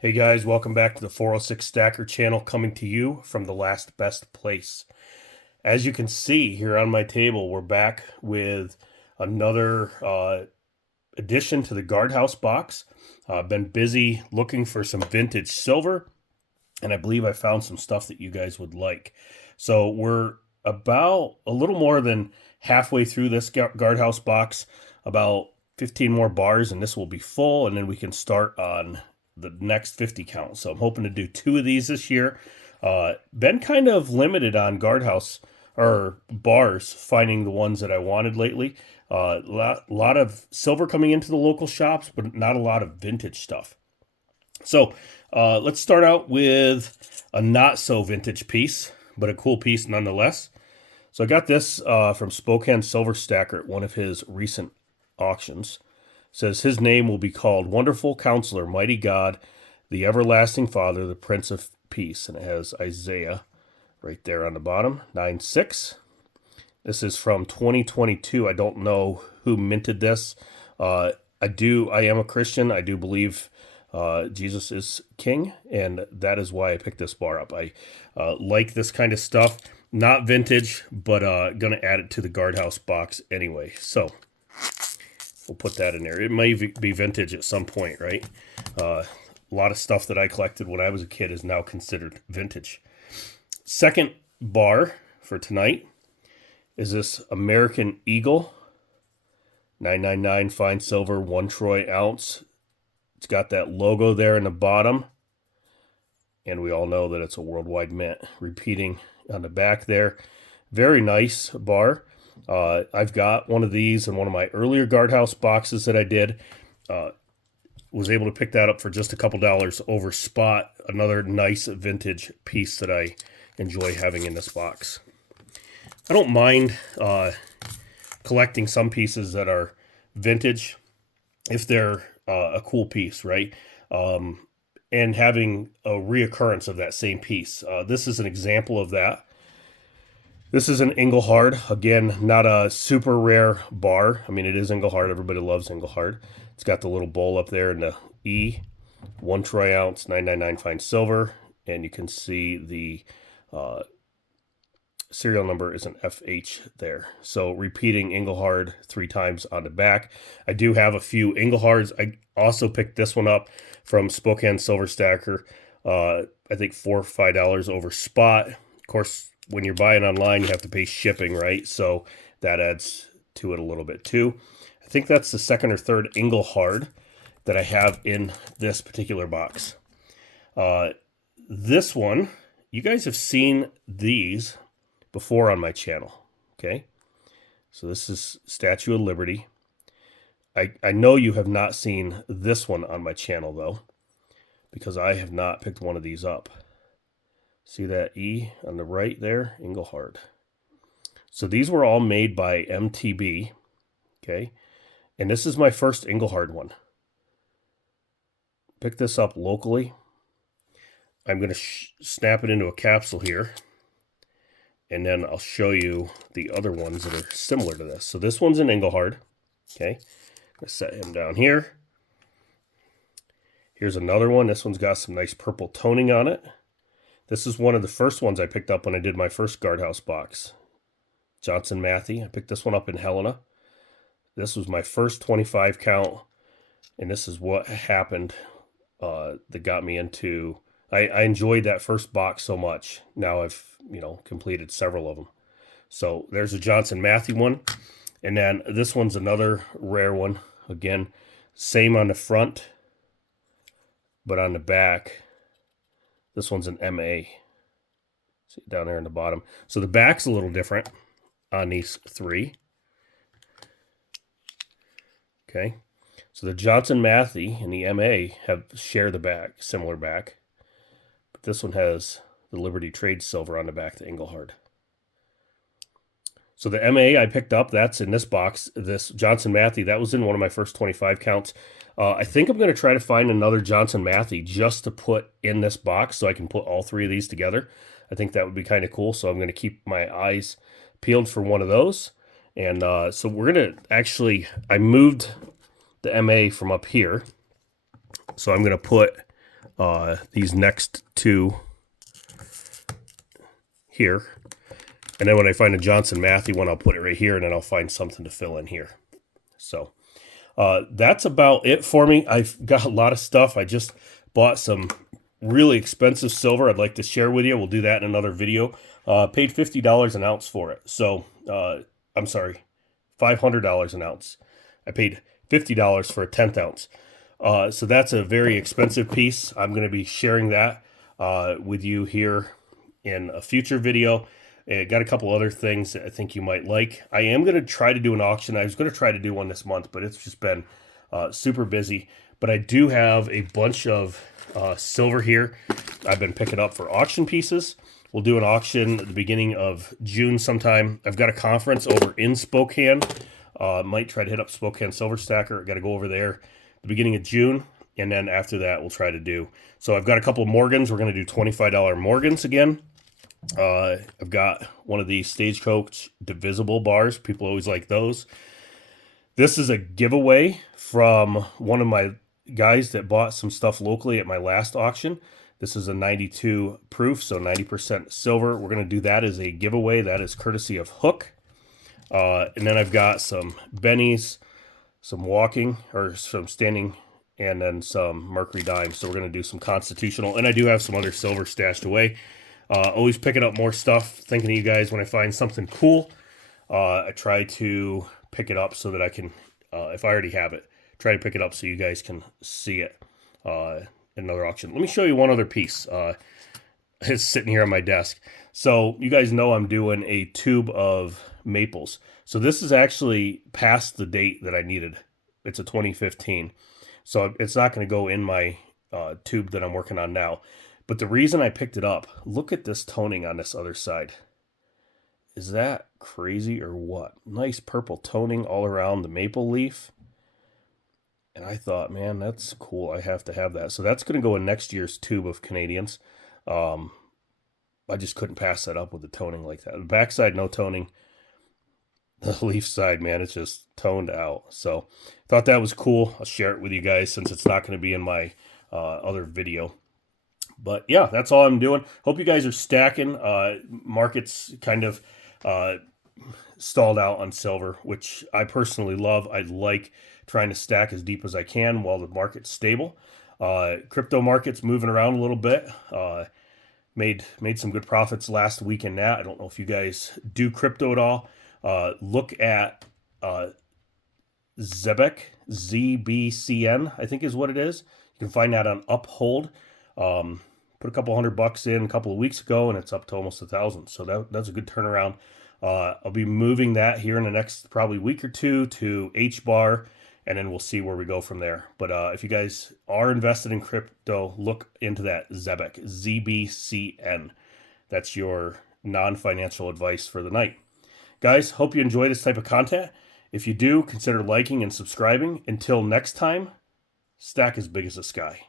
Hey guys, welcome back to the 406 Stacker channel, coming to you from the last best place. As you can see here on my table, we're back with another addition to the guardhouse box. I've been busy looking for some vintage silver, and I believe I found some stuff that you guys would like. So we're about a little more than halfway through this guardhouse box, about 15 more bars, and this will be full, and then we can start on the next 50 count. So I'm hoping to do 2 of these this year. Been kind of limited on guardhouse or bars, finding the ones that I wanted lately. Lot of silver coming into the local shops, but not a lot of vintage stuff. So let's start out with a not so vintage piece, but a cool piece nonetheless. So I got this from Spokane Silver Stacker at one of his recent auctions. Says his name will be called Wonderful Counselor, Mighty God, the Everlasting Father, the Prince of Peace. And it has Isaiah right there on the bottom, 9:6. This is from 2022. I don't know who minted this. I am a Christian. I do believe Jesus is king, and that is why I picked this bar up. I like this kind of stuff. Not vintage, but going to add it to the guardhouse box anyway. So we'll put that in there. It may be vintage at some point, right? A lot of stuff that I collected when I was a kid is now considered vintage. Second bar for tonight is this American Eagle, 999 fine silver, 1 troy ounce. It's got that logo there in the bottom, and we all know that it's a worldwide mint. Repeating on the back there. Very nice bar. I've got one of these in one of my earlier guardhouse boxes that I did. Was able to pick that up for just a couple dollars over spot. Another nice vintage piece that I enjoy having in this box. I don't mind collecting some pieces that are vintage if they're a cool piece, right? And having a reoccurrence of that same piece. This is an example of that. This is an Englehard. Again, not a super rare bar. I mean, it is Englehard. Everybody loves Englehard. It's got the little bowl up there in the E. 1 troy ounce, 999 fine silver. And you can see the serial number is an FH there. So repeating Englehard 3 times on the back. I do have a few Englehards. I also picked this one up from Spokane Silver Stacker. I think $4 or $5 over spot. Of course, when you're buying online, you have to pay shipping, right? So that adds to it a little bit too. I think that's the second or third Englehard that I have in this particular box. This one, you guys have seen these before on my channel, okay? So this is Statue of Liberty. I know you have not seen this one on my channel, though, because I have not picked one of these up. See that E on the right there? Englehard. So these were all made by MTB, okay? And this is my first Englehard one. Pick this up locally. I'm going to snap it into a capsule here, and then I'll show you the other ones that are similar to this. So this one's an Englehard, okay? I'm going to set him down here. Here's another one. This one's got some nice purple toning on it. This is one of the first ones I picked up when I did my first guardhouse box. Johnson Matthey. I picked this one up in Helena. This was my first 25 count, and this is what happened that got me into... I enjoyed that first box so much. Now I've, completed several of them. So there's a Johnson Matthey one. And then this one's another rare one. Again, same on the front, but on the back, this one's an MA. See down there in the bottom. So the back's a little different on these 3. Okay. So the Johnson Matthey and the MA share the back, similar back. But this one has the Liberty Trade silver on the back, the Englehard. So the MA I picked up, that's in this box. This Johnson Matthey, that was in one of my first 25 counts. I think I'm going to try to find another Johnson Matthey just to put in this box so I can put all 3 of these together. I think that would be kind of cool. So I'm going to keep my eyes peeled for one of those. And so we're going to actually, I moved the MA from up here. So I'm going to put these next two here. And then when I find a Johnson Matthey one, I'll put it right here, and then I'll find something to fill in here. So that's about it for me. I've got a lot of stuff. I just bought some really expensive silver I'd like to share with you. We'll do that in another video. Paid $50 an ounce for it. So, I'm sorry, $500 an ounce. I paid $50 for a 1/10 ounce. So that's a very expensive piece. I'm going to be sharing that with you here in a future video. I got a couple other things that I think you might like. I am going to try to do an auction. I was going to try to do one this month, but it's just been super busy. But I do have a bunch of silver here I've been picking up for auction pieces. We'll do an auction at the beginning of June sometime. I've got a conference over in Spokane. Might try to hit up Spokane Silver Stacker. Got to go over there at the beginning of June. And then after that, we'll try to do. So I've got a couple of Morgans. We're going to do $25 Morgans again. I've got one of these Stagecoach divisible bars. People always like those. This is a giveaway from one of my guys that bought some stuff locally at my last auction. This is a 92 proof, so 90% silver. We're going to do that as a giveaway. That is courtesy of Hook. And then I've got some Bennies, some walking, or some standing, and then some Mercury dimes. So we're going to do some constitutional. And I do have some other silver stashed away. Always picking up more stuff, thinking of you guys when I find something cool. I try to pick it up so that I can, if I already have it, try to pick it up so you guys can see it in another auction. Let me show you one other piece. It's sitting here on my desk. So you guys know I'm doing a tube of maples. So this is actually past the date that I needed. It's a 2015. So it's not going to go in my tube that I'm working on now. But the reason I picked it up, look at this toning on this other side. Is that crazy or what? Nice purple toning all around the maple leaf. And I thought, man, that's cool. I have to have that. So that's going to go in next year's tube of Canadians. I just couldn't pass that up with the toning like that. The backside, no toning. The leaf side, man, it's just toned out. So thought that was cool. I'll share it with you guys since it's not going to be in my other video. But yeah, that's all I'm doing. Hope you guys are stacking. Market's kind of stalled out on silver, which I personally love. I like trying to stack as deep as I can while the market's stable. Crypto market's moving around a little bit. Made some good profits last week in that. I don't know if you guys do crypto at all. Look at Zebek, ZBCN, I think is what it is. You can find that on Uphold. Put a couple $100 in a couple of weeks ago, and it's up to almost 1,000. So that's a good turnaround. I'll be moving that here in the next probably week or two to HBAR, and then we'll see where we go from there. But if you guys are invested in crypto, look into that Zebek, ZBCN. That's your non-financial advice for the night. Guys, hope you enjoy this type of content. If you do, consider liking and subscribing. Until next time, stack as big as the sky.